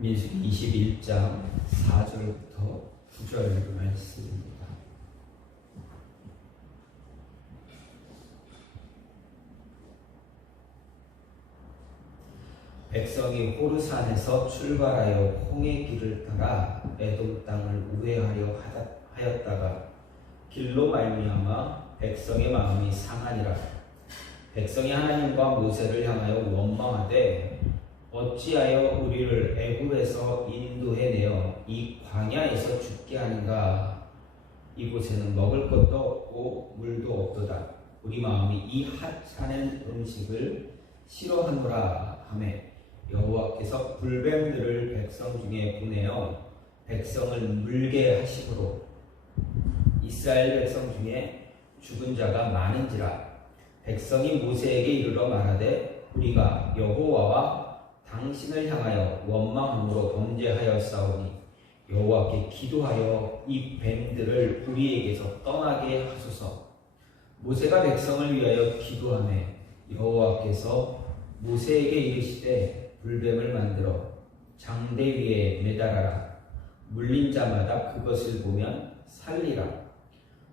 민수기 21장 4절부터 9절 말씀입니다. 백성이 호르산에서 출발하여 홍해 길을 따라 에돔 땅을 우회하려 하였다가 길로 말미암아 백성의 마음이 상하니라. 백성이 하나님과 모세를 향하여 원망하되 어찌하여 우리를 애굽에서 인도해내어 이 광야에서 죽게 하는가. 이곳에는 먹을 것도 없고 물도 없도다. 우리 마음이 이 하찮은 음식을 싫어하노라 하매 여호와께서 불뱀들을 백성 중에 보내어 백성을 물게 하심으로 이스라엘 백성 중에 죽은 자가 많은지라. 백성이 모세에게 이르러 말하되 우리가 여호와와 당신을 향하여 원망함으로 범죄하였사오니 여호와께 기도하여 이 뱀들을 우리에게서 떠나게 하소서. 모세가 백성을 위하여 기도하매 여호와께서 모세에게 이르시되 불뱀을 만들어 장대 위에 매달아라. 물린 자마다 그것을 보면 살리라.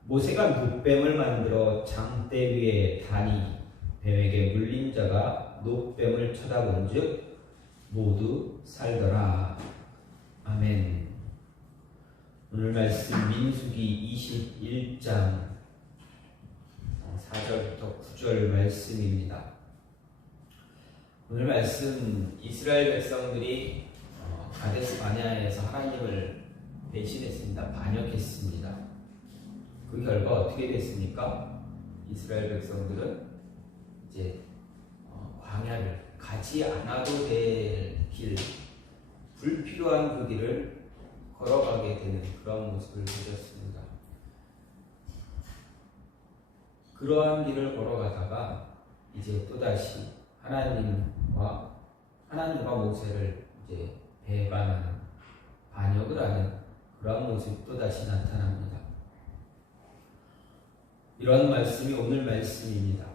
모세가 놋뱀을 만들어 장대 위에 다니 뱀에게 물린 자가 놋뱀을 쳐다본즉 모두 살더라. 아멘. 오늘 말씀 민수기 21장 4절부터 9절 말씀입니다. 오늘 말씀 이스라엘 백성들이 가데스 바네아에서 하나님을 배신했습니다. 반역했습니다. 그 결과 어떻게 됐습니까? 이스라엘 백성들은 이제 광야를 가지 않아도 될 길, 불필요한 그 길을 걸어가게 되는 그런 모습을 보였습니다. 그러한 길을 걸어가다가 이제 또다시 하나님과 모세를 이제 배반하는, 반역을 하는 그러한 모습이 또다시 나타납니다. 이런 말씀이 오늘 말씀입니다.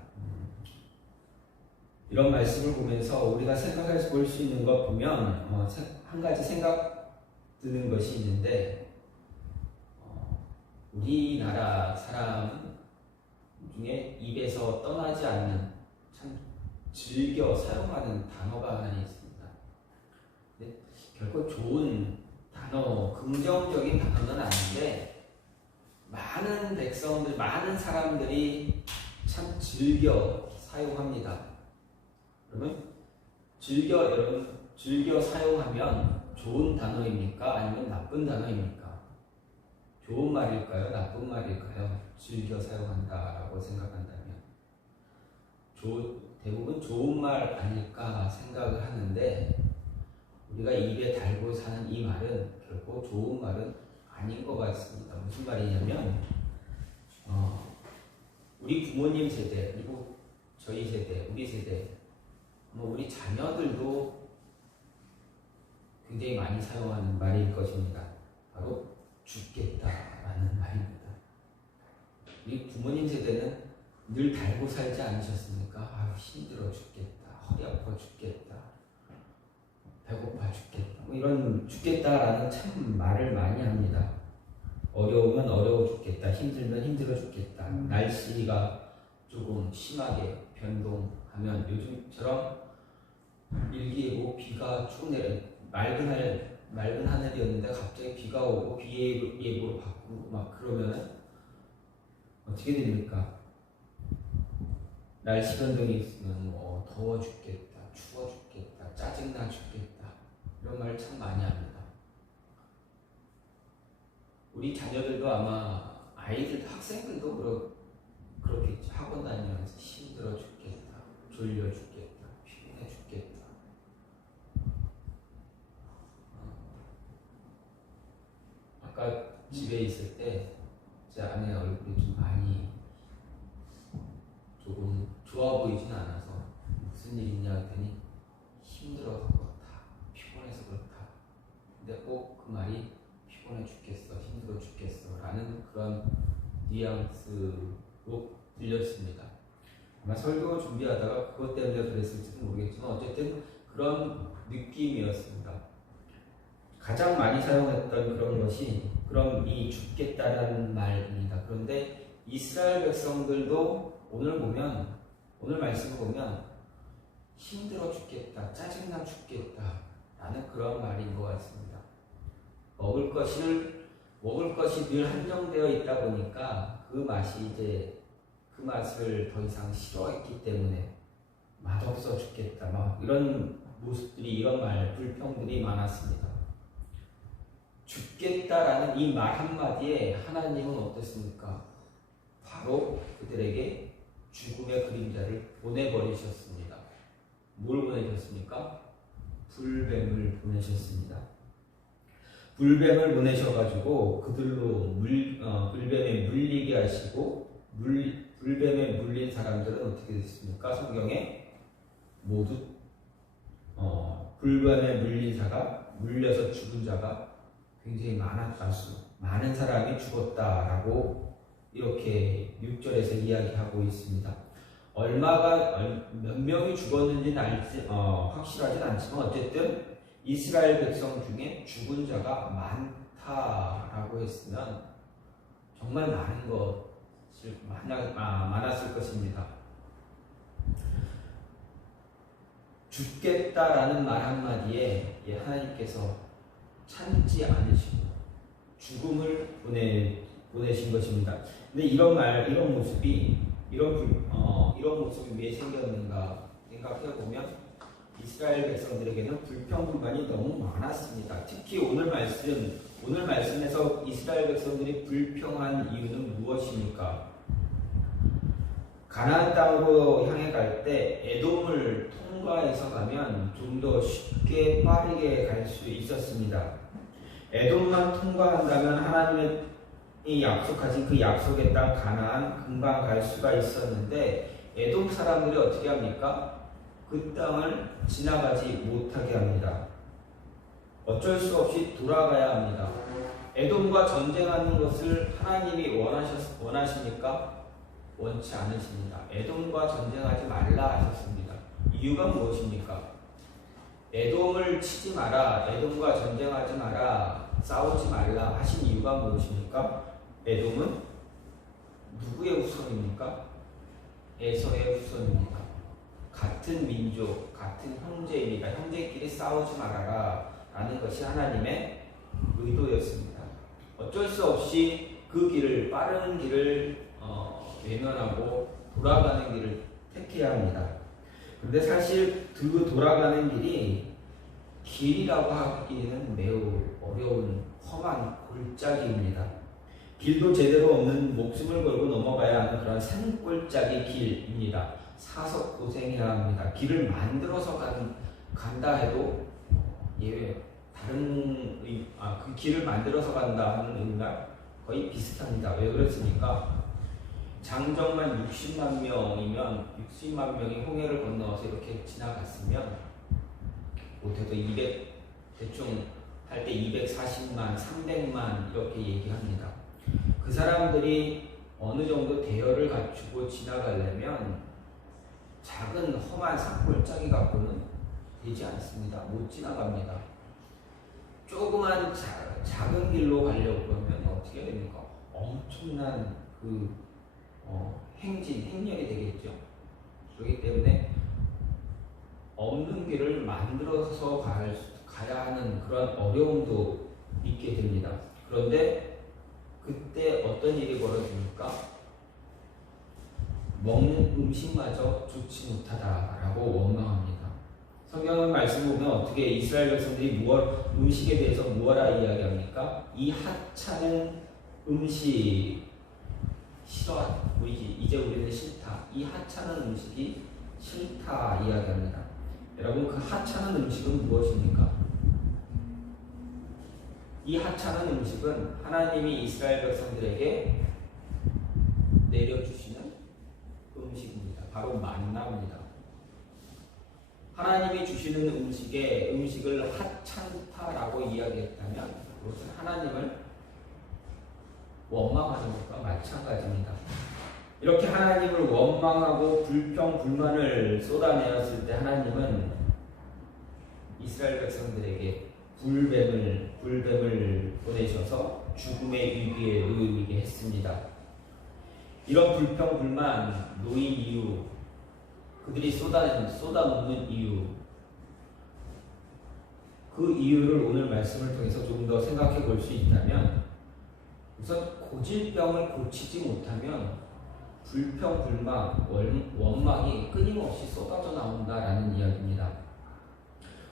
이런 말씀을 보면서 우리가 생각해서 볼 수 있는 것 보면 한 가지 생각 드는 것이 있는데, 우리나라 사람 중에 입에서 떠나지 않는 참 즐겨 사용하는 단어가 하나 있습니다. 결코 좋은 단어, 긍정적인 단어는 아닌데 많은 백성들, 많은 사람들이 참 즐겨 사용합니다. 그러면 즐겨 사용하면 좋은 단어입니까? 아니면 나쁜 단어입니까? 좋은 말일까요? 나쁜 말일까요? 즐겨 사용한다라고 생각한다면 대부분 좋은 말 아닐까 생각을 하는데, 우리가 입에 달고 사는 이 말은 결코 좋은 말은 아닌 것 같습니다. 무슨 말이냐면 우리 부모님 세대, 그리고 저희 세대, 우리 세대, 우리 자녀들도 굉장히 많이 사용하는 말일 것입니다. 바로 죽겠다라는 말입니다. 우리 부모님 세대는 늘 달고 살지 않으셨습니까? 힘들어 죽겠다, 허리 아파 죽겠다, 배고파 죽겠다, 이런 죽겠다라는 참 말을 많이 합니다. 어려우면 어려워 죽겠다, 힘들면 힘들어 죽겠다, 날씨가 조금 심하게 변동하면 요즘처럼 일기예보 비가 쭉 내려 맑은 하늘이었는데 갑자기 비가 오고 비 예보로 바꾸고 막 그러면 어떻게 됩니까? 날씨 변동이 있으면 더워 죽겠다, 추워 죽겠다, 짜증나 죽겠다, 이런 말을 참 많이 합니다. 우리 자녀들도 아마, 아이들, 학생들도 그렇겠죠. 학원 다니면서 힘들어 죽겠다, 졸려 죽겠다, 피곤해 죽겠다. 아까 집에 있을 때 제 아내 얼굴이 좀 많이 조금 좋아 보이진 않아서 무슨 일 있냐 했더니 힘들어서 그렇다, 피곤해서 그렇다. 근데 꼭 그 말이 피곤해 죽겠어, 힘들어 죽겠어 라는 그런 뉘앙스로 들렸습니다. 아마 설교 준비하다가 그것 때문에 그랬을지도 모르겠지만 어쨌든 그런 느낌이었습니다. 가장 많이 사용했던 그런 것이 그럼 이 죽겠다라는 말입니다. 그런데 이스라엘 백성들도 오늘 말씀을 보면 힘들어 죽겠다, 짜증나 죽겠다 라는 그런 말인 것 같습니다. 먹을 것이 늘 한정되어 있다 보니까 그 맛을 더 이상 싫어했기 때문에 맛없어 죽겠다, 막 이런 모습들이, 이런 불평들이 많았습니다. 죽겠다라는 이 말 한마디에 하나님은 어떻습니까? 바로 그들에게 죽음의 그림자를 보내버리셨습니다. 뭘 보내셨습니까? 불뱀을 보내셨습니다. 불뱀을 보내셔가지고 그들로 불뱀에 물리게 하시고, 불뱀에 물린 사람들은 어떻게 됐습니까? 성경에 모두 불뱀에 물린 자가, 물려서 죽은 자가 굉장히 많은 사람이 죽었다라고 이렇게 6절에서 이야기하고 있습니다. 몇 명이 죽었는지는 확실하진 않지만 어쨌든 이스라엘 백성 중에 죽은 자가 많다라고 했으면 정말 많았을 것입니다. 죽겠다라는 말 한마디에 하나님께서 참지 않으시고 죽음을 보내신 것입니다. 근데 이런 모습이 왜 생겼는가 생각해 보면 이스라엘 백성들에게는 불평불만이 너무 많았습니다. 특히 오늘 말씀에서 이스라엘 백성들이 불평한 이유는 무엇입니까? 가나안 땅으로 향해 갈 때 에돔을 통과해서 가면 좀 더 쉽게 빠르게 갈 수 있었습니다. 에돔만 통과한다면 하나님이 약속하신 그 약속의 땅 가나안 금방 갈 수가 있었는데 에돔 사람들이 어떻게 합니까? 그 땅을 지나가지 못하게 합니다. 어쩔 수 없이 돌아가야 합니다. 에돔과 전쟁하는 것을 하나님이 원하십니까? 원치 않으십니다. 에돔과 전쟁하지 말라 하셨습니다. 이유가 무엇입니까? 에돔을 치지 마라, 에돔과 전쟁하지 마라, 싸우지 말라 하신 이유가 무엇입니까? 에돔은 누구의 후손입니까? 에서의 후손입니다. 같은 민족, 같은 형제입니다. 형제끼리 싸우지 말아라 라는 것이 하나님의 의도였습니다. 어쩔 수 없이 그 빠른 길을 외면하고 돌아가는 길을 택해야 합니다. 그런데 사실 그 돌아가는 길이라고 하기에는 매우 어려운 험한 골짜기입니다. 길도 제대로 없는, 목숨을 걸고 넘어가야 하는 그런 산골짜기 길입니다. 사서 고생해야 합니다. 길을 만들어서 간다 해도 그 길을 만들어서 간다 하는 의미가 거의 비슷합니다. 왜 그렇습니까? 장정만 60만 명이 홍해를 건너서 이렇게 지나갔으면 못해도 대충 할 때 240만, 300만 이렇게 얘기합니다. 그 사람들이 어느 정도 대열을 갖추고 지나가려면 작은 험한 산골짜기 갖고는 되지 않습니다. 못 지나갑니다. 조그만 작은 길로 가려고 그러면 어떻게 됩니까? 엄청난 행렬이 되겠죠. 그렇기 때문에 없는 길을 만들어서 가야 하는 그런 어려움도 있게 됩니다. 그런데 그때 어떤 일이 벌어집니까? 먹는 음식마저 좋지 못하다라고 원망합니다. 성경의 말씀 보면 어떻게 이스라엘 백성들이 음식에 대해서 무엇라 이야기합니까? 이 하찮은 음식 이제 우리는 싫다. 이 하찮은 음식이 싫다 이야기합니다. 여러분, 그 하찮은 음식은 무엇입니까? 이 하찮은 음식은 하나님이 이스라엘 백성들에게 내려주시는 음식입니다. 바로 만나입니다. 하나님이 주시는 음식을 하찮다라고 이야기했다면 그것은 하나님을 원망하는 것과 마찬가지입니다. 이렇게 하나님을 원망하고 불평불만을 쏟아내었을 때 하나님은 이스라엘 백성들에게 불뱀을 보내셔서 죽음의 위기에 놓이게 했습니다. 이런 불평, 불만 놓인 이유, 그들이 쏟아놓는 이유, 그 이유를 오늘 말씀을 통해서 조금 더 생각해 볼 수 있다면, 우선 고질병을 고치지 못하면 불평, 불만, 원망이 끊임없이 쏟아져 나온다라는 이야기입니다.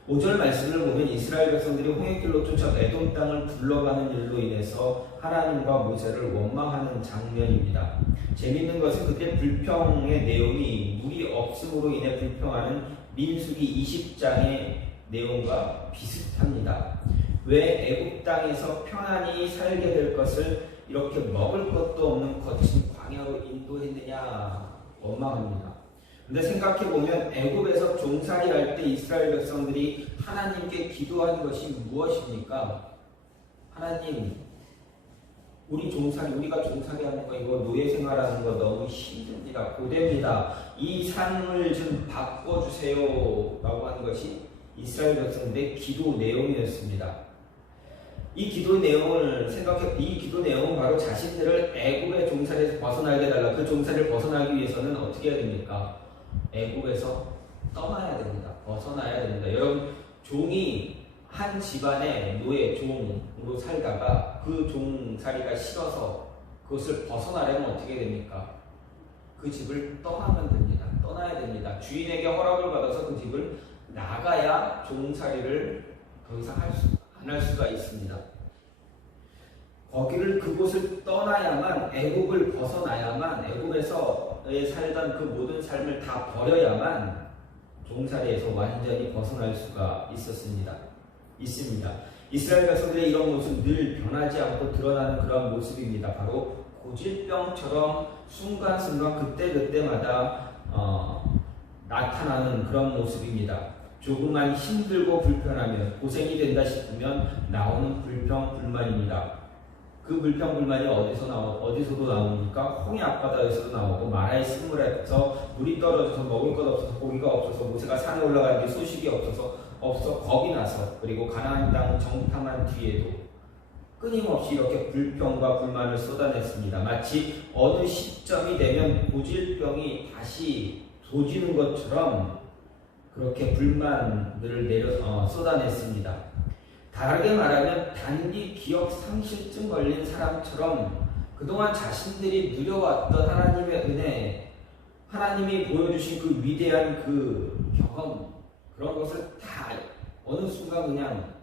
5절 말씀을 보면 이스라엘 백성들이 홍해길로 쫓아 에돔 땅을 둘러가는 일로 인해서 하나님과 모세를 원망하는 장면입니다. 재미있는 것은 그들의 불평의 내용이 물이 없음으로 인해 불평하는 민수기 20장의 내용과 비슷합니다. 왜 애굽 땅에서 편안히 살게 될 것을 이렇게 먹을 것도 없는 거친 광야로 인도했느냐 원망합니다. 근데 생각해보면 애굽에서 종살이 할 때 이스라엘 백성들이 하나님께 기도한 것이 무엇입니까? 하나님, 우리가 종살이 하는 거, 이거 노예 생활하는 거 너무 힘듭니다. 고됩니다. 이 삶을 좀 바꿔주세요 라고 하는 것이 이스라엘 백성들의 기도 내용이었습니다. 이 기도 내용은 바로 자신들을 애굽의 종살이에서 벗어나게 해달라. 그 종살이를 벗어나기 위해서는 어떻게 해야 됩니까? 애굽에서 떠나야 됩니다. 벗어나야 됩니다. 여러분, 종이 한 집안의 노예, 종으로 살다가 그 종살이가 싫어서 그것을 벗어나려면 어떻게 됩니까? 그 집을 떠나면 됩니다. 떠나야 됩니다. 주인에게 허락을 받아서 그 집을 나가야 종살이를 더 이상 안 할 수가 있습니다. 그곳을 떠나야만, 애굽을 벗어나야만, 애굽에서 살던 그 모든 삶을 다 버려야만 종살이에서 완전히 벗어날 수가 있습니다. 이스라엘 백성들의 이런 모습은 늘 변하지 않고 드러나는 그런 모습입니다. 바로 고질병처럼 순간순간 그때그때마다 나타나는 그런 모습입니다. 조금만 힘들고 불편하면, 고생이 된다 싶으면 나오는 불평, 불만입니다. 그 불평, 불만이 어디서도 나옵니까? 홍해 앞바다에서도 나오고, 마라의 쓴물에서 물이 떨어져서 먹을 것 없어서, 고기가 없어서, 모세가 산에 올라가는 게 소식이 없어 겁이 나서, 그리고 가나안 땅 정탐한 뒤에도 끊임없이 이렇게 불평과 불만을 쏟아냈습니다. 마치 어느 시점이 되면 고질병이 다시 도지는 것처럼 그렇게 불만들을 쏟아냈습니다. 다르게 말하면 단기 기억 상실증 걸린 사람처럼 그동안 자신들이 누려왔던 하나님의 은혜, 하나님이 보여주신 그 위대한 그 경험, 그런 것을 다 어느 순간 그냥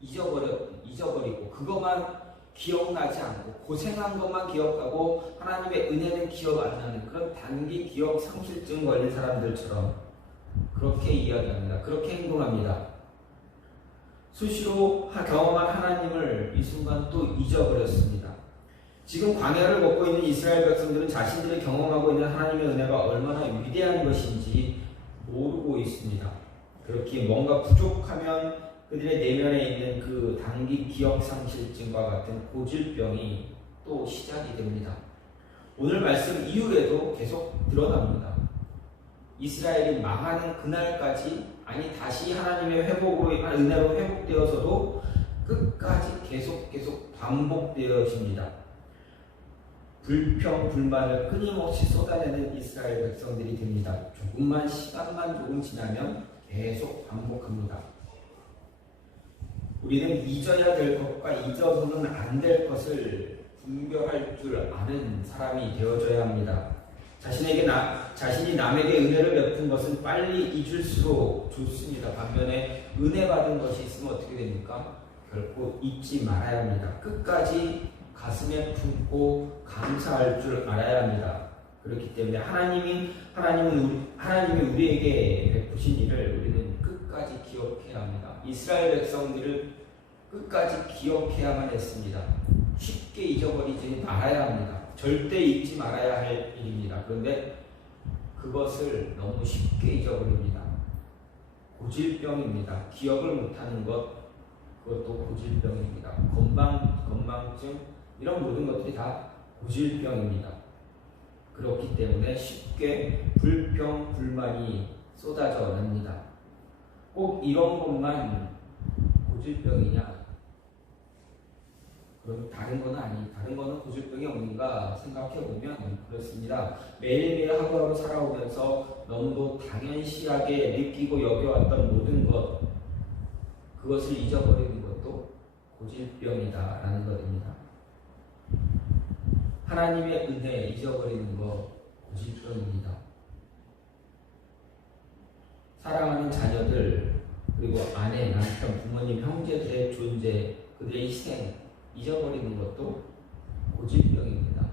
잊어버리고 그것만 기억나지 않고 고생한 것만 기억하고 하나님의 은혜는 기억 안 나는 그런 단기 기억 상실증 걸린 사람들처럼 그렇게 이야기합니다. 그렇게 행동합니다. 수시로 경험한 하나님을 이 순간 또 잊어버렸습니다. 지금 광야를 걷고 있는 이스라엘 백성들은 자신들이 경험하고 있는 하나님의 은혜가 얼마나 위대한 것인지 모르고 있습니다. 그렇게 뭔가 부족하면 그들의 내면에 있는 그 단기 기억 상실증과 같은 고질병이 또 시작이 됩니다. 오늘 말씀 이후에도 계속 드러납니다. 이스라엘이 망하는 그날까지, 아니 다시 하나님의 은혜로 회복되어서도 끝까지 계속 반복되어집니다. 불평, 불만을 끊임없이 쏟아내는 이스라엘 백성들이 됩니다. 시간만 조금 지나면 계속 반복합니다. 우리는 잊어야 될 것과 잊어서는 안 될 것을 분별할 줄 아는 사람이 되어져야 합니다. 자신이 남에게 은혜를 베푼 것은 빨리 잊을수록 좋습니다. 반면에 은혜 받은 것이 있으면 어떻게 됩니까? 결코 잊지 말아야 합니다. 끝까지 가슴에 품고 감사할 줄 알아야 합니다. 그렇기 때문에 하나님이 우리에게 베푸신 일을 우리는 끝까지 기억해야 합니다. 이스라엘 백성들을 끝까지 기억해야만 했습니다. 쉽게 잊어버리지 말아야 합니다. 절대 잊지 말아야 할 일입니다. 그런데 그것을 너무 쉽게 잊어버립니다. 고질병입니다. 기억을 못하는 것, 그것도 고질병입니다. 건망증, 이런 모든 것들이 다 고질병입니다. 그렇기 때문에 쉽게 불평, 불만이 쏟아져 납니다. 꼭 이런 것만 고질병이냐? 그럼 다른 거는 고질병이 없는가 생각해보면 그렇습니다. 매일매일 하루하루 살아오면서 너무도 당연시하게 느끼고 여겨왔던 모든 것, 그것을 잊어버리는 것도 고질병이다라는 것입니다. 하나님의 은혜 잊어버리는 것 고질병입니다. 사랑하는 자녀들, 그리고 아내, 남편, 부모님, 형제들의 존재, 그들의 희생 잊어버리는 것도 고질병입니다.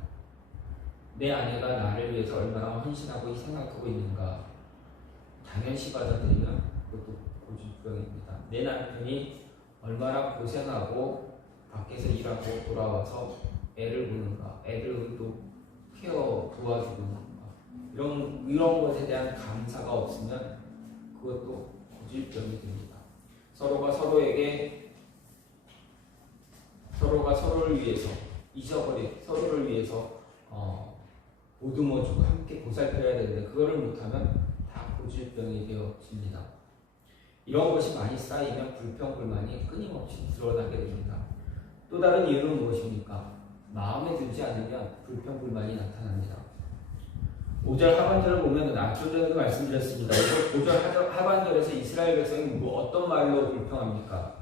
내 아내가 나를 위해서 얼마나 헌신하고 희생하고 있는가 당연시 받아들이면 그것도 고질병입니다. 내 남편이 얼마나 고생하고 밖에서 일하고 돌아와서 애를 보는가, 애를 또 케어 도와주는가, 이런 것에 대한 감사가 없으면 그것도 고질병이 됩니다. 서로가 서로를 위해서 서로를 위해서 보듬어주고 함께 보살펴야 되는데 그거를 못하면 다 고질병이 되어집니다. 이런 것이 많이 쌓이면 불평불만이 끊임없이 드러나게 됩니다. 또 다른 이유는 무엇입니까? 마음에 들지 않으면 불평불만이 나타납니다. 5절 하반절을 보면 좀 전에도 말씀드렸습니다. 5절 하반절에서 이스라엘 백성이 어떤 말로 불평합니까?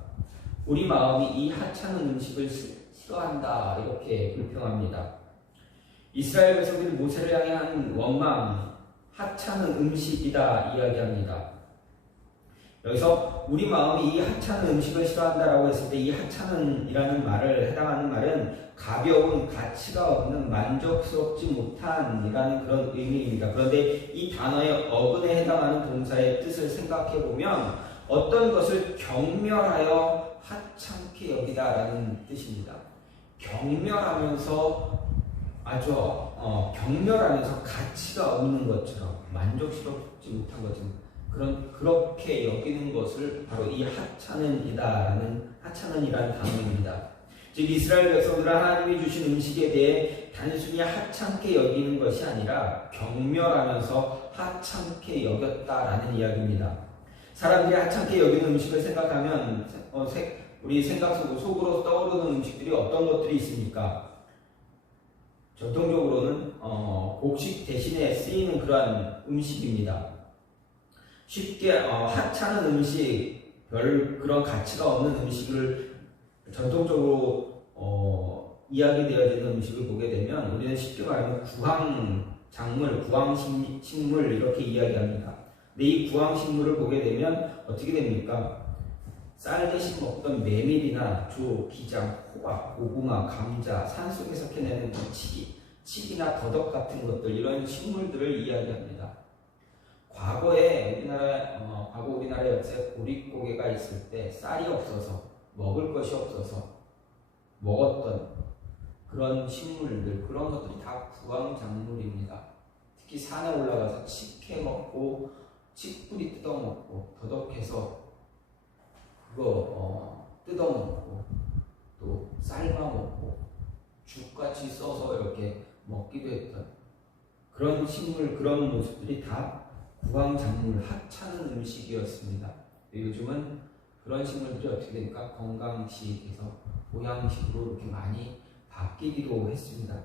우리 마음이 이 하찮은 음식을 싫어한다, 이렇게 불평합니다. 이스라엘 백성들이 모세를 향해 한 원망, 하찮은 음식이다 이야기합니다. 여기서 우리 마음이 이 하찮은 음식을 싫어한다라고 했을 때 이 하찮은이라는 말을 해당하는 말은 가벼운, 가치가 없는, 만족스럽지 못한 이라는 그런 의미입니다. 그런데 이 단어의 어근에 해당하는 동사의 뜻을 생각해 보면 어떤 것을 경멸하여 하찮게 여기다라는 뜻입니다. 경멸하면서 경멸하면서 가치가 없는 것처럼, 만족스럽지 못한 것처럼 그렇게 여기는 것을 바로 이 하찮은이라는 단어입니다. 즉 이스라엘 백성들은 하나님이 주신 음식에 대해 단순히 하찮게 여기는 것이 아니라 경멸하면서 하찮게 여겼다라는 이야기입니다. 사람들이 하찮게 여기는 음식을 생각하면 우리 생각 속으로 떠오르는 음식들이 어떤 것들이 있습니까? 전통적으로는 곡식 대신에 쓰이는 그러한 음식입니다. 쉽게 하찮은 음식, 별 그런 가치가 없는 음식을 전통적으로 이야기되어지는 음식을 보게 되면 우리는 쉽게 말하면 구황작물, 구황식물 이렇게 이야기합니다. 근데 이 구황식물을 보게 되면 어떻게 됩니까? 쌀 대신 먹던 메밀이나 조, 기장, 호박, 고구마, 감자, 산속에서 캐내는 칡이나 더덕 같은 것들, 이런 식물들을 이야기합니다. 과거 우리나라 역사에 보릿고개가 있을 때 쌀이 없어서 먹을 것이 없어서 먹었던 그런 식물들, 그런 것들이 다 구황작물입니다. 특히 산에 올라가서 칡해 먹고 칡뿌리 뜯어 먹고 더덕해서 그거 뜯어 먹고 또 삶아 먹고 죽같이 써서 이렇게 먹기도 했던 그런 식물, 그런 모습들이 다 구황작물, 하찮은 음식이었습니다. 요즘은 그런 식물들이 어떻게 됩니까? 건강식에서 보양식으로 이렇게 많이 바뀌기도 했습니다.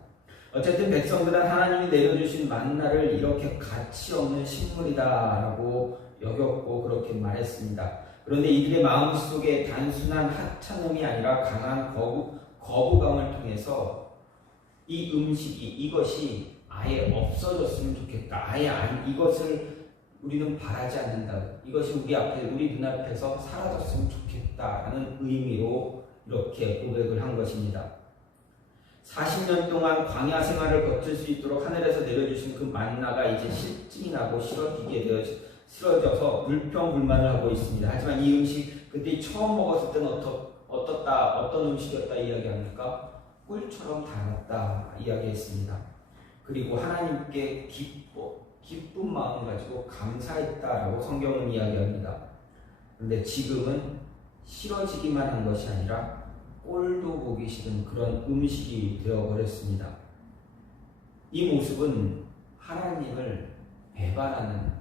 어쨌든 백성들은 하나님이 내려주신 만나를 이렇게 가치 없는 식물이다라고 여겼고 그렇게 말했습니다. 그런데 이들의 마음속에 단순한 하찮음이 아니라 강한 거부감을 통해서 이 음식이, 이것이 아예 없어졌으면 좋겠다. 이것을 우리는 바라지 않는다. 이것이 우리 눈앞에서 사라졌으면 좋겠다라는 의미로 이렇게 고백을 한 것입니다. 40년 동안 광야 생활을 거칠 수 있도록 하늘에서 내려주신 그 만나가 이제 실증이 나고 싫어져서 불평불만을 하고 있습니다. 하지만 이 음식, 그때 처음 먹었을 때는 어떤 음식이었다 이야기합니까? 꿀처럼 달았다 이야기했습니다. 그리고 하나님께 기쁜 마음 가지고 감사했다라고 성경은 이야기합니다. 그런데 지금은 싫어지기만 한 것이 아니라 꼴도 보기 싫은 그런 음식이 되어버렸습니다. 이 모습은 하나님을 배반하는,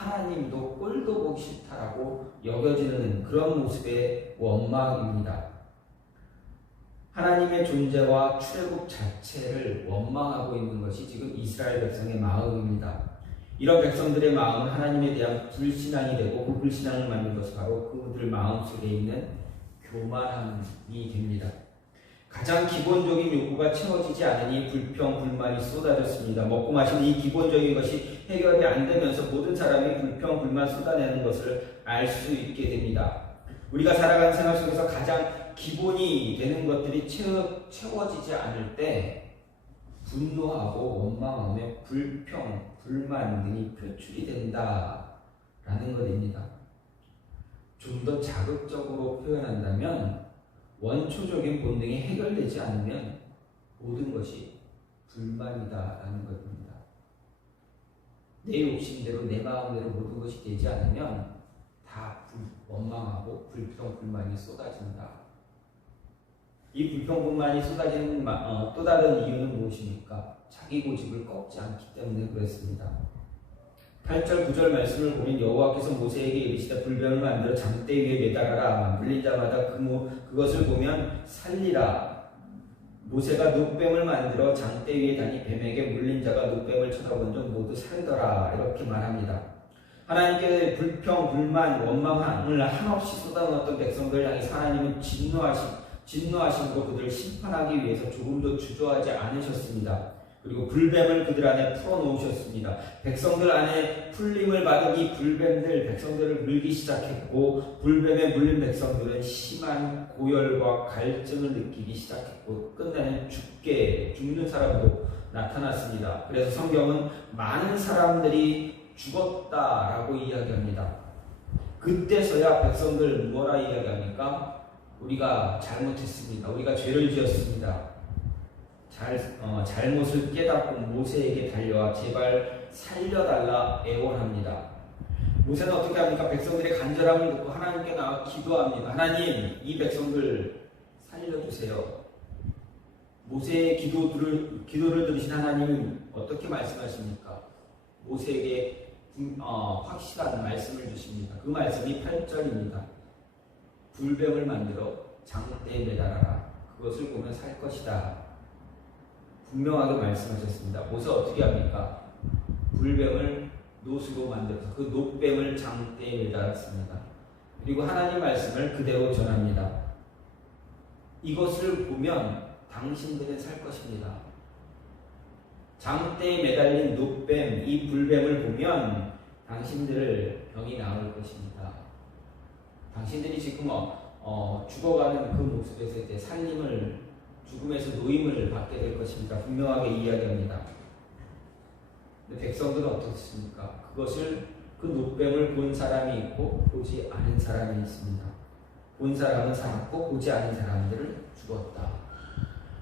하나님도 꼴도 보기 싫다라고 여겨지는 그런 모습의 원망입니다. 하나님의 존재와 출애굽 자체를 원망하고 있는 것이 지금 이스라엘 백성의 마음입니다. 이런 백성들의 마음은 하나님에 대한 불신앙이 되고 그 불신앙을 만든 것이 바로 그들 마음속에 있는 교만함이 됩니다. 가장 기본적인 욕구가 채워지지 않으니 불평, 불만이 쏟아졌습니다. 먹고 마시는 이 기본적인 것이 해결이 안 되면서 모든 사람이 불평, 불만 쏟아내는 것을 알 수 있게 됩니다. 우리가 살아가는 생활 속에서 가장 기본이 되는 것들이 채워지지 않을 때 분노하고 원망하며 불평, 불만 등이 표출이 된다라는 것입니다. 좀 더 자극적으로 표현한다면 원초적인 본능이 해결되지 않으면 모든 것이 불만이다라는 것입니다. 내 욕심대로 내 마음대로 모든 것이 되지 않으면 다 원망하고 불평, 불만이 쏟아진다. 이 불평, 불만이 쏟아지는 또 다른 이유는 무엇입니까? 자기 고집을 꺾지 않기 때문에 그렇습니다. 8절 9절 말씀을 보면 여호와께서 모세에게 이르시되 불뱀을 만들어 장대 위에 매달아라. 물린 자마다 그것을 보면 살리라. 모세가 놋뱀을 만들어 장대 위에 다니 뱀에게 물린 자가 놋뱀을 쳐다본 적 모두 살더라. 이렇게 말합니다. 하나님께 불평, 불만, 원망을 한없이 쏟아놓았던 백성들 향해서 하나님은 진노하심으로 그들을 심판하기 위해서 조금도 주저하지 않으셨습니다. 그리고 불뱀을 그들 안에 풀어놓으셨습니다. 백성들 안에 풀림을 받은 이 불뱀들, 백성들을 물기 시작했고 불뱀에 물린 백성들은 심한 고열과 갈증을 느끼기 시작했고 끝내는 죽는 사람도 나타났습니다. 그래서 성경은 많은 사람들이 죽었다라고 이야기합니다. 그때서야 백성들 뭐라 이야기합니까? 우리가 잘못했습니다. 우리가 죄를 지었습니다. 잘못을 깨닫고 모세에게 달려와 제발 살려달라 애원합니다. 모세는 어떻게 합니까? 백성들의 간절함을 듣고 하나님께 나와 기도합니다. 하나님, 이 백성들 살려주세요. 모세의 기도를 들으신 하나님은 어떻게 말씀하십니까? 모세에게 확실한 말씀을 주십니다. 그 말씀이 8절입니다. 불뱀을 만들어 장대에 매달아라. 그것을 보면 살 것이다. 분명하게 말씀하셨습니다. 모세 어떻게 합니까? 불뱀을 놋으로 만들어서 그 놋뱀을 장대에 매달았습니다. 그리고 하나님 말씀을 그대로 전합니다. 이것을 보면 당신들은 살 것입니다. 장대에 매달린 놋뱀, 이 불뱀을 보면 당신들을 병이 나을 것입니다. 당신들이 지금 죽어가는 그 모습에서 이제 죽음에서 노임을 받게 될 것입니다. 분명하게 이야기합니다. 근데 백성들은 어떻습니까? 그 놋뱀을 본 사람이 있고 보지 않은 사람이 있습니다. 본 사람은 살았고 보지 않은 사람들은 죽었다.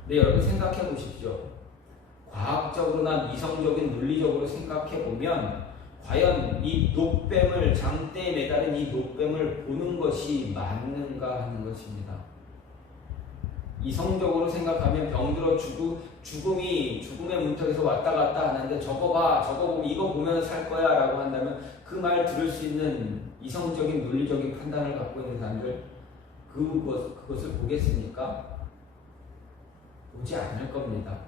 근데 여러분 생각해 보십시오. 과학적으로나 이성적인 논리적으로 생각해 보면 과연 이 놋뱀을 장대에 매달린 이 놋뱀을 보는 것이 맞는가 하는 것입니다. 이성적으로 생각하면 병들어 죽음의 문턱에서 왔다 갔다 하는데 저거 보면 이거 보면 살 거야 라고 한다면 그 말 들을 수 있는 이성적인 논리적인 판단을 갖고 있는 사람들 그것을 보겠습니까? 보지 않을 겁니다.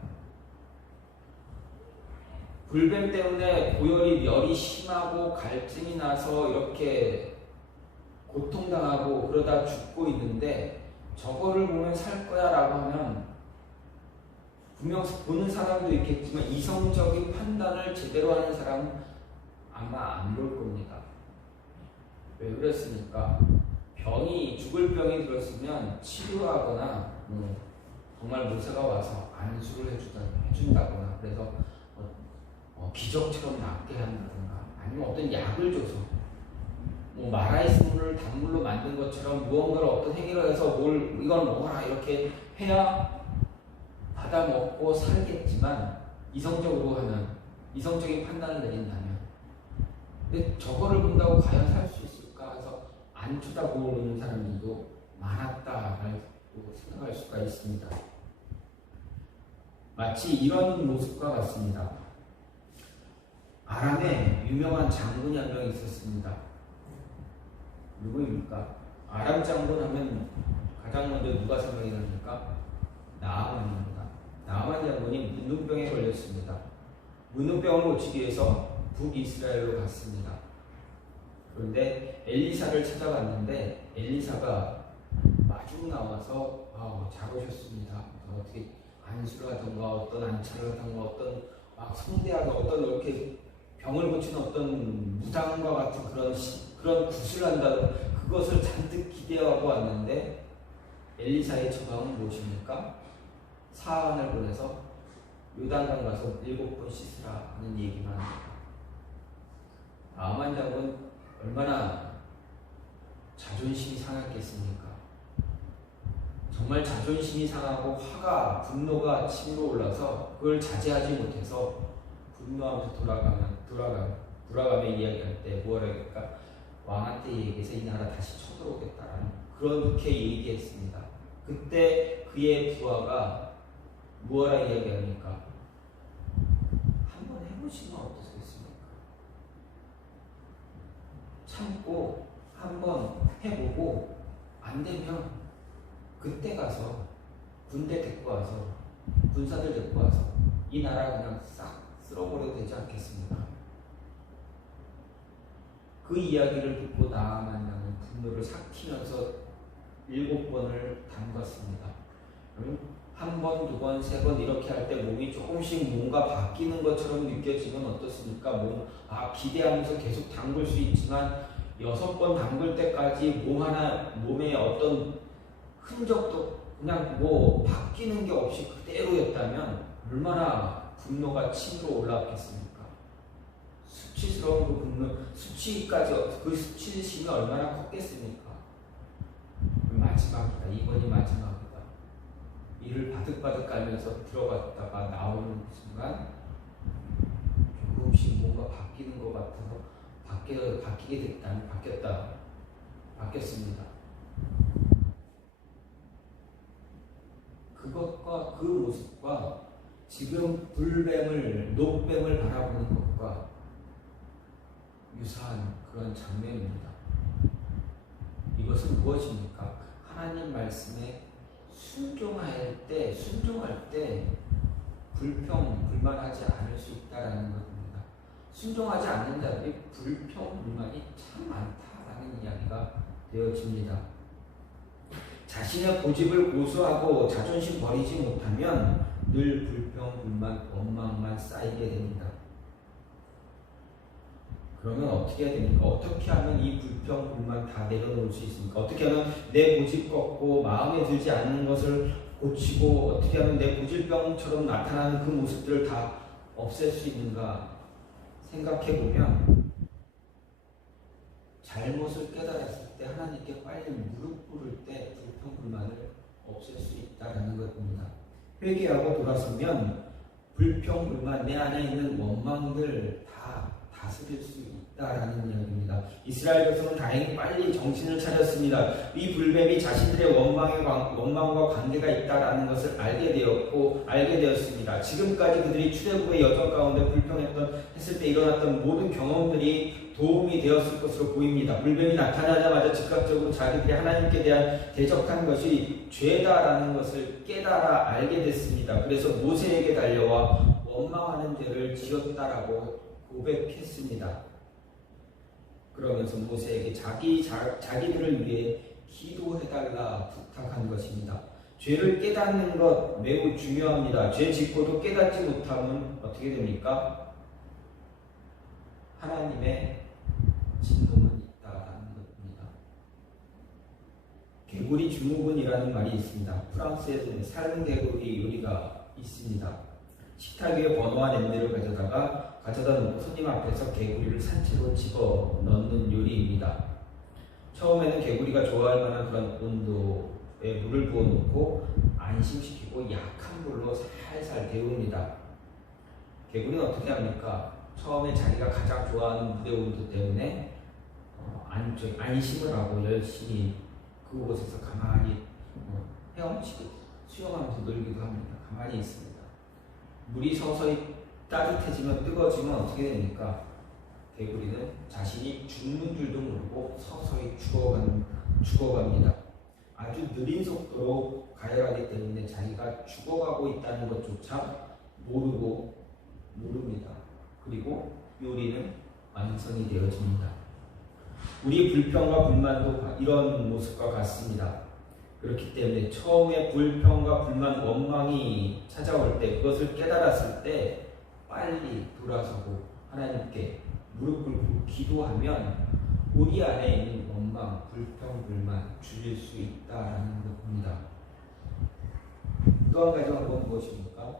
불뱀 때문에 열이 심하고 갈증이 나서 이렇게 고통당하고 그러다 죽고 있는데 저거를 보면 살 거야 라고 하면 분명 보는 사람도 있겠지만 이성적인 판단을 제대로 하는 사람은 아마 안 볼 겁니다. 왜 그랬습니까? 죽을 병이 들었으면 치료하거나 정말 모세가 와서 안수를 해준다거나 그래서 기적처럼 낫게 한다든가 아니면 어떤 약을 줘서 마라이스물을 단물로 만든 것처럼 무언가를 어떤 행위를 해서 이건 먹어라 이렇게 해야 받아 먹고 살겠지만 이성적인 판단을 내린다면 근데 저거를 본다고 과연 살 수 있을까 해서 안 쳐다보는 사람들도 많았다라고 생각할 수가 있습니다. 마치 이런 모습과 같습니다. 아람에 유명한 장군이 한 명 있었습니다. 누구입니까? 아람 장군 하면 가장 먼저 누가 생각이 납니까? 나아만입니다. 나아만 장군이 문둥병에 걸렸습니다. 문둥병을 고치기 위해서 북이스라엘로 갔습니다. 그런데 엘리사를 찾아갔는데 엘리사가 마중 나와서 잘 오셨습니다. 어떻게 안수를 하던가 어떤 안차를 하던가 어떤 막 성대하게 어떤 이렇게 병을 고치는 어떤 무당과 같은 그런 굿을 한다는 그것을 잔뜩 기대하고 왔는데 엘리사의 처방은 무엇입니까? 사안을 보내서 요단강 가서 7번 씻으라 하는 얘기만 합니다. 나아만 장군 얼마나 자존심이 상했겠습니까? 정말 자존심이 상하고 화가 분노가 치밀어 올라서 그걸 자제하지 못해서 분노하면서 돌아가며 이야기할 때 뭐라 할까? 왕한테 얘기해서 이 나라 다시 쳐들어오겠다라는 그렇게 얘기했습니다. 그때 그의 부하가 뭐라 이야기합니까? 한번 해보시면 어떻겠습니까? 참고 한번 해보고 안 되면 그때 가서 군대 데리고 와서 군사들 데리고 와서 이 나라 그냥 싹 쓸어버려도 되지 않겠습니까? 그 이야기를 듣고 나아만 분노를 삭히면서 7번을 담갔습니다. 한 번, 두 번, 세 번 이렇게 할 때 몸이 조금씩 뭔가 바뀌는 것처럼 느껴지면 어떻습니까? 기대하면서 계속 담글 수 있지만 6번 담글 때까지 몸에 어떤 흔적도 그냥 바뀌는 게 없이 그대로였다면 얼마나 분노가 치밀어 올라왔겠습니까? 수치스러운 그 분노, 그 수치심이 얼마나 컸겠습니까? 마지막이다. 이번이 마지막이다. 이를 바득바득 깔면서 들어갔다가 나오는 순간 조금씩 뭔가 바뀌는 것 같아서 바뀌게 됐다. 바뀌었습니다. 그것과 그 모습과 지금 녹뱀을 바라보는 것과 유사한 그런 장면입니다. 이것은 무엇입니까? 하나님 말씀에 순종할 때 불평불만하지 않을 수 있다라는 것입니다. 순종하지 않는 자들이 불평불만이 참 많다라는 이야기가 되어집니다. 자신의 고집을 고수하고 자존심 버리지 못하면 늘 불평불만, 원망만 쌓이게 됩니다. 그러면 어떻게 해야 됩니까? 어떻게 하면 이 불평불만 다 내려놓을 수 있습니까? 어떻게 하면 내 고집 꺾고 마음에 들지 않는 것을 고치고 어떻게 하면 내 고질병처럼 나타나는 그 모습들을 다 없앨 수 있는가 생각해보면 잘못을 깨달았을 때 하나님께 빨리 무릎 꿇을 때 불평불만을 없앨 수 있다는 것입니다. 회개하고 돌아서면 불평불만 내 안에 있는 원망들 다 다스릴 수 있다라는 이야기입니다. 이스라엘 백성은 다행히 빨리 정신을 차렸습니다. 이 불뱀이 자신들의 원망과 관계가 있다라는 것을 알게 되었습니다. 지금까지 그들이 출애굽의 여정 가운데 했을 때 일어났던 모든 경험들이 도움이 되었을 것으로 보입니다. 불뱀이 나타나자마자 즉각적으로 자기들이 하나님께 대한 대적한 것이 죄다라는 것을 깨달아 알게 됐습니다. 그래서 모세에게 달려와 원망하는 죄를 지었다라고 고백했습니다. 그러면서 모세에게 자기들을 위해 기도해달라 부탁한 것입니다. 죄를 깨닫는 것 매우 중요합니다. 죄 짓고도 깨닫지 못하면 어떻게 됩니까? 하나님의 진노는 있다라는 것입니다. 개구리 증후군이라는 말이 있습니다. 프랑스에서는 삶은 개구리 요리가 있습니다. 식탁 위에 번호와 냄비를 가져다 놓고 손님 앞에서 개구리를 산채로 집어 넣는 요리입니다. 처음에는 개구리가 좋아할 만한 그런 온도에 물을 부어 놓고 안심시키고 약한 불로 살살 데웁니다. 개구리는 어떻게 합니까? 처음에 자기가 가장 좋아하는 물의 온도 때문에 안심을 하고 열심히 그곳에서 가만히 헤엄치고 수영하면서 놀기도 합니다. 가만히 있습니다. 물이 서서히 따뜻해지면 뜨거워지면 어떻게 됩니까? 개구리는 자신이 죽는 줄도 모르고 서서히 죽어갑니다. 아주 느린 속도로 가열하기 때문에 자기가 죽어가고 있다는 것조차 모릅니다. 그리고 요리는 완성이 되어집니다. 우리 불평과 불만도 이런 모습과 같습니다. 그렇기 때문에 처음에 불평과 불만, 원망이 찾아올 때, 그것을 깨달았을 때 빨리 돌아서고 하나님께 무릎 꿇고 기도하면 우리 안에 있는 원망, 불평, 불만 줄일 수 있다라는 것입니다. 또 한 가지가 그건 무엇입니까?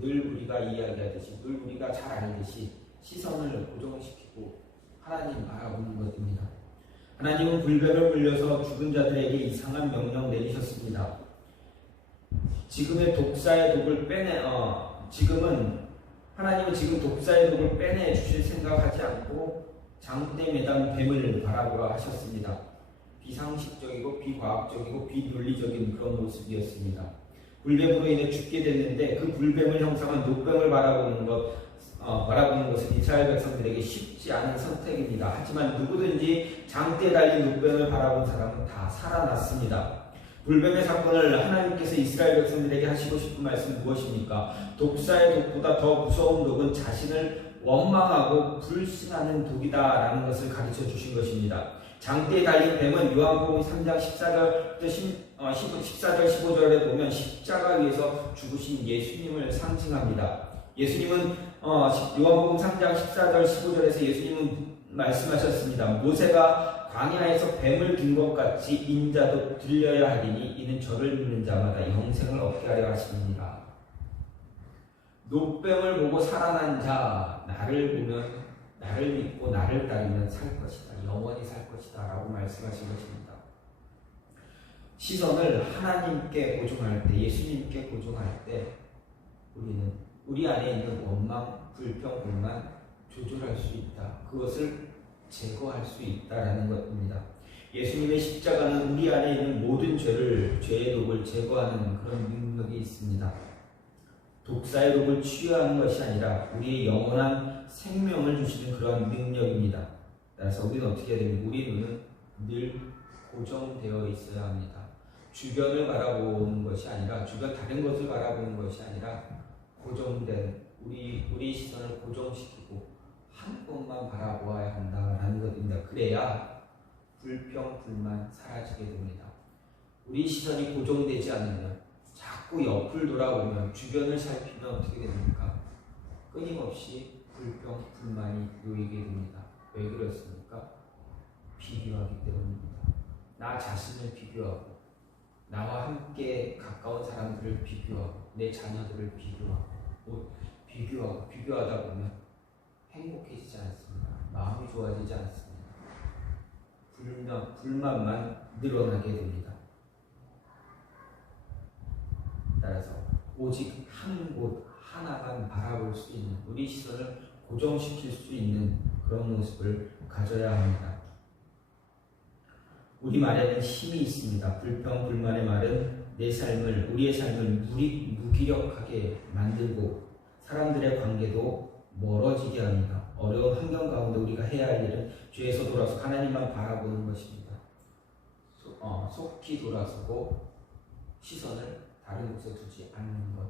늘 우리가 이야기하듯이, 늘 우리가 잘 알듯이 시선을 고정시키고 하나님 바라보는 것입니다. 하나님은 불뱀을 물려서 죽은 자들에게 이상한 명령 내리셨습니다. 지금의 독사의 독을 하나님은 지금 독사의 독을 빼내 주실 생각하지 않고 장대 매단 뱀을 바라보라 하셨습니다. 비상식적이고 비과학적이고 비논리적인 그런 모습이었습니다. 불뱀으로 인해 죽게 됐는데 그 불뱀을 형상한 녹뱀을 바라보는 것은 이스라엘 백성들에게 쉽지 않은 선택입니다. 하지만 누구든지 장대에 달린 녹뱀을 바라본 사람은 다 살아났습니다. 불뱀의 사건을 하나님께서 이스라엘 백성들에게 하시고 싶은 말씀 무엇입니까? 독사의 독보다 더 무서운 독은 자신을 원망하고 불신하는 독이다라는 것을 가르쳐 주신 것입니다. 장대에 달린 뱀은 요한복음 3장 14절 15절에 보면 십자가 위에서 죽으신 예수님을 상징합니다. 예수님은 요한복음 3장 14절 15절에서 예수님은 말씀하셨습니다. 모세가 광야에서 뱀을 든 것 같이 인자도 들려야 하리니 이는 저를 믿는 자마다 영생을 얻게 하려 하십니다. 녹뱀을 보고 살아난 자, 나를 보면, 나를 믿고 나를 따르면 살 것이다, 영원히 살 것이다 라고 말씀하신 것입니다. 시선을 하나님께 고정할 때, 예수님께 고정할 때 우리는 우리 안에 있는 원망, 불평, 불만 조절할 수 있다. 그것을 제거할 수 있다라는 것입니다. 예수님의 십자가는 우리 안에 있는 모든 죄의 독을 제거하는 그런 능력이 있습니다. 독사의 독을 치유하는 것이 아니라 우리의 영원한 생명을 주시는 그런 능력입니다. 따라서 우리는 어떻게 해야 됩니까? 우리 눈은 늘 고정되어 있어야 합니다. 주변을 바라보는 것이 아니라, 주변 다른 것을 바라보는 것이 아니라 고정된 우리 시선을 고정시키고 한 곳만 바라보아야 한다라는 것입니다. 그래야 불평, 불만 사라지게 됩니다. 우리 시선이 고정되지 않으면, 자꾸 옆을 돌아보면, 주변을 살피면 어떻게 됩니까? 끊임없이 불평, 불만이 놓이게 됩니다. 왜 그렇습니까? 비교하기 때문입니다. 나 자신을 비교하고, 나와 함께 가까운 사람들을 비교하고, 내 자녀들을 비교하다 보면 행복해지지 않습니다. 마음이 좋아지지 않습니다. 불만만 늘어나게 됩니다. 따라서 오직 한 곳 하나만 바라볼 수 있는, 우리 시선을 고정시킬 수 있는 그런 모습을 가져야 합니다. 우리 말에는 힘이 있습니다. 불평, 불만의 말은 우리의 삶을 무기력하게 만들고 사람들의 관계도 멀어지게 합니다. 어려운 환경 가운데 우리가 해야 할 일은 죄에서 돌아서 하나님만 바라보는 것입니다. 속히 돌아서고 시선을 다른 곳에 두지 않는 것,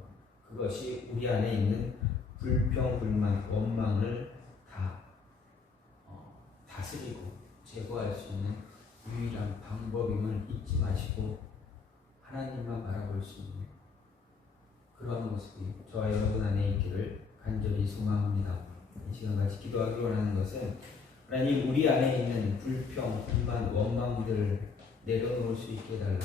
그것이 우리 안에 있는 불평, 불만, 원망을 다 다스리고 제거할 수 있는 유일한 방법임을 잊지 마시고 하나님만 바라볼 수 있는 그러한 모습이 저와 여러분 안에 있기를 간절히 소망합니다. 이 시간 같이 기도하기 원하는 것은, 하나님, 우리 안에 있는 불평, 불만, 원망들 내려놓을 수 있게 해달라.